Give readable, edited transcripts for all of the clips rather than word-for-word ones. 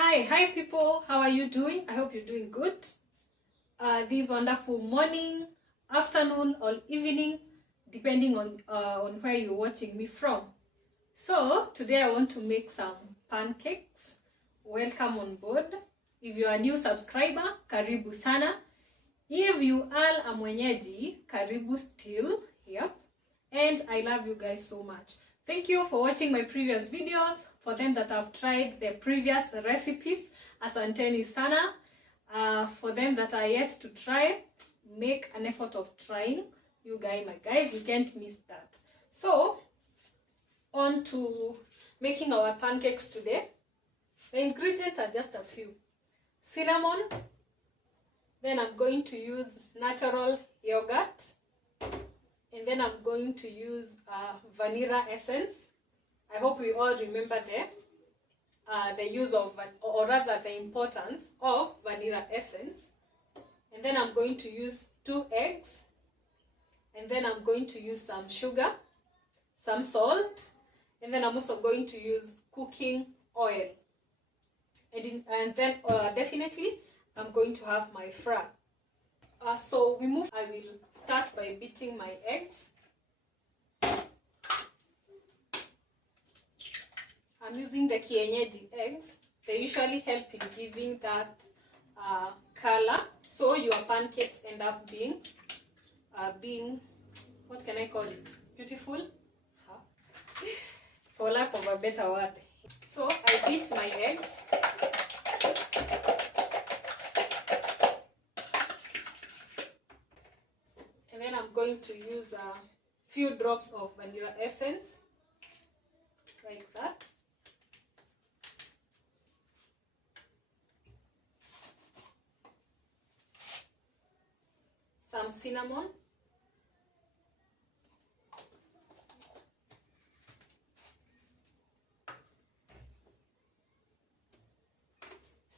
Hi people, how are you doing? I hope you're doing good. This wonderful morning, afternoon or evening, depending on where you're watching me from. So today I want to make some pancakes. Welcome on board. If you are a new subscriber, karibu sana. If you are a mwenyeji, karibu still. Yep. And I love you guys so much. Thank you for watching my previous videos. For them that have tried the previous recipes, asanteni sana. For them that are yet to try, make an effort of trying. You guys, my guys, you can't miss that. So, on to making our pancakes today. The ingredients are just a few. Cinnamon. Then I'm going to use natural yogurt. And then I'm going to use vanilla essence. I hope we all remember the use of, or rather the importance of vanilla essence. And then I'm going to use 2 eggs. And then I'm going to use some sugar, some salt. And then I'm also going to use cooking oil. And then definitely I'm going to have my flour. So I will start by beating my eggs. I'm using the kienyeji eggs. They usually help in giving that color, so your pancakes end up being, what can I call it? Beautiful? For lack of a better word. So I beat my eggs. And then I'm going to use a few drops of vanilla essence, like that. Some cinnamon.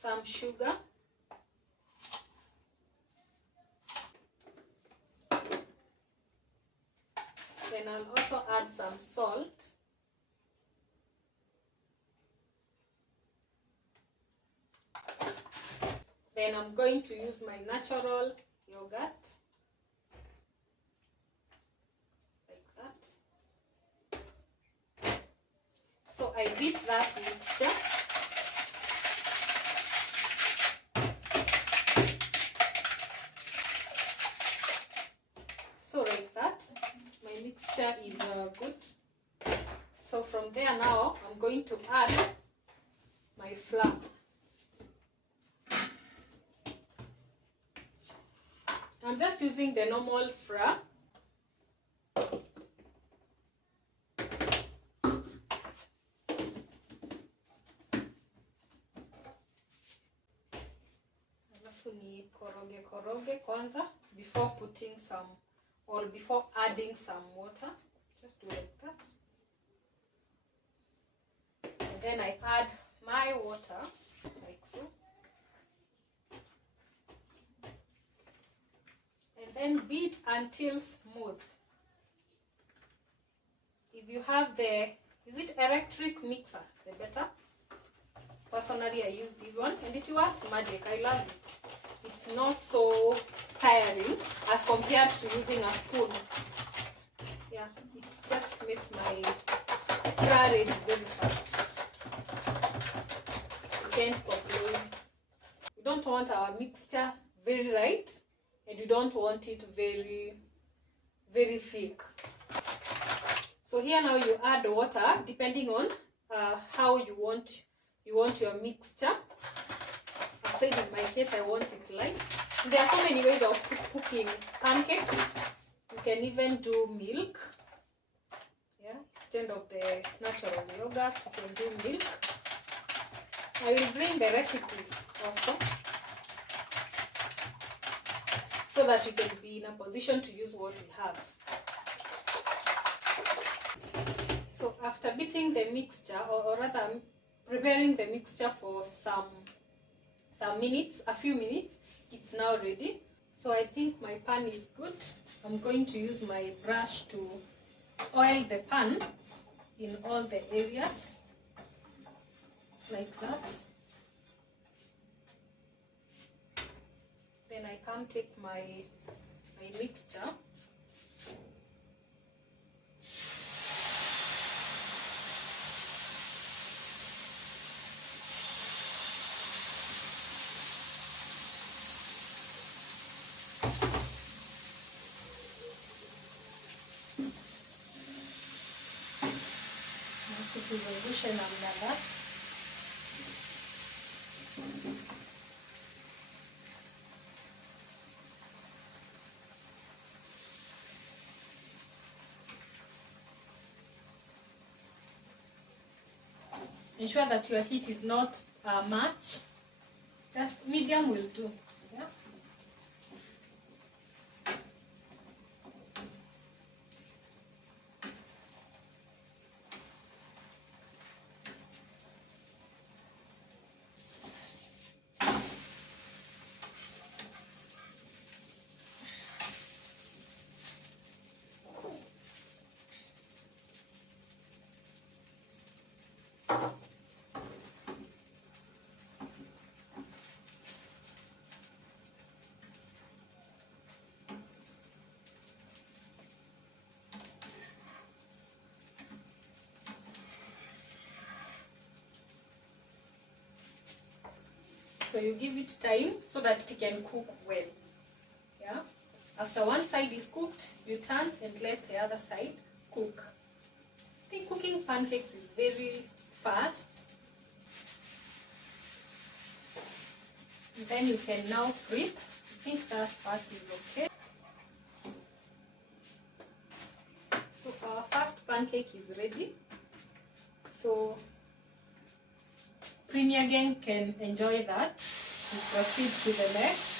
Some sugar. Then I'll also add some salt. Then I'm going to use my natural yogurt, like that. So I beat that mixture. So like that, my mixture is good. So from there now, I'm going to add my flour. I'm just using the normal flour. Alafu ni koroge kwanza before putting some, or before adding some water. Just do like that. And then I add my water, like so. And then beat until smooth. If you have is it electric mixer, the better. Personally, I use this one and it works magic. I love it. It's not so tiring as compared to using a spoon. Yeah, it just makes my flour ready very fast. You can't complain. We don't want our mixture very light, and you don't want it very, very thick. So here now you add water depending on how you want your mixture. I've said in my case I want it light. There are so many ways of cooking pancakes. You can even do milk. Yeah, instead of the natural yogurt, you can do milk. I will bring the recipe also, so that you can be in a position to use what we have. So after beating the mixture, or rather preparing the mixture for some minutes, a few minutes, it's now ready. So I think my pan is good. I'm going to use my brush to oil the pan in all the areas, like that. now take my mixture. Tuzungushe namna that. Ensure that your heat is not much, just medium will do. Yeah. So you give it time so that it can cook well. Yeah. After one side is cooked, you turn and let the other side cook. I think cooking pancakes is very fast. And then you can now flip. I think that part is okay. So our first pancake is ready. So Premier Gang can enjoy that. We proceed to the next.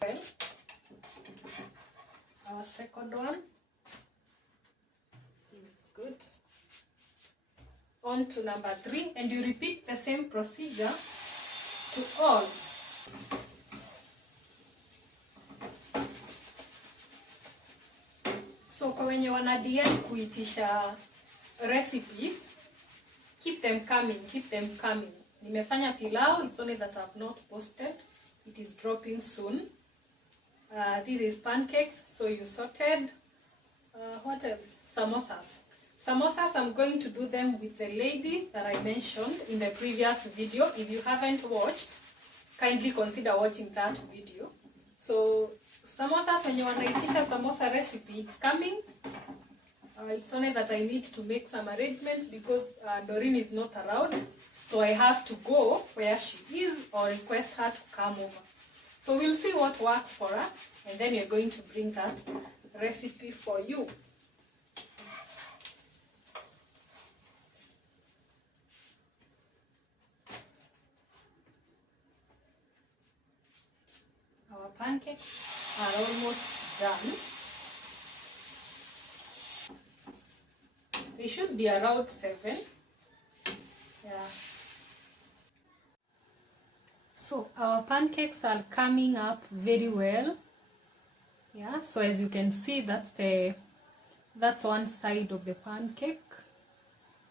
Well, our second one is good. On to number 3, and you repeat the same procedure to all. So kwa wenye wana DM kuitisha recipes, keep them coming. Nimefanya pilau, it's only that I've not posted. It is dropping soon. This is pancakes, so you sorted. What else? Samosas. Samosas, I'm going to do them with the lady that I mentioned in the previous video. If you haven't watched, kindly consider watching that video. So samosas, when you wanaitisha samosa recipe, it's coming. It's only that I need to make some arrangements because Doreen is not around. So I have to go where she is or request her to come over. So we'll see what works for us, and then we're going to bring that recipe for you. Our pancakes are almost done. They should be around 7. Yeah. So our pancakes are coming up very well. Yeah, so as you can see, that's one side of the pancake.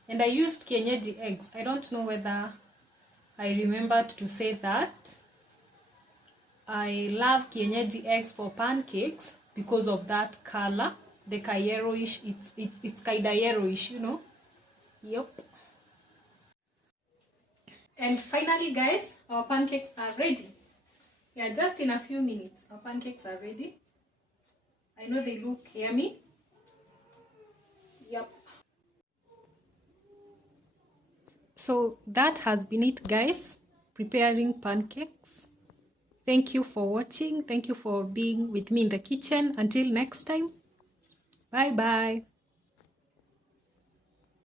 And I used kienyeji eggs. I don't know whether I remembered to say that. I love kienyeji eggs for pancakes because of that color, the yellowish. It's kind of yellowish, you know. Yep. And finally, guys, our pancakes are ready. Yeah, just in a few minutes, our pancakes are ready. I know they look yummy. Yep. So that has been it, guys. preparing pancakes. Thank you for watching. Thank you for being with me in the kitchen. Until next time, bye bye.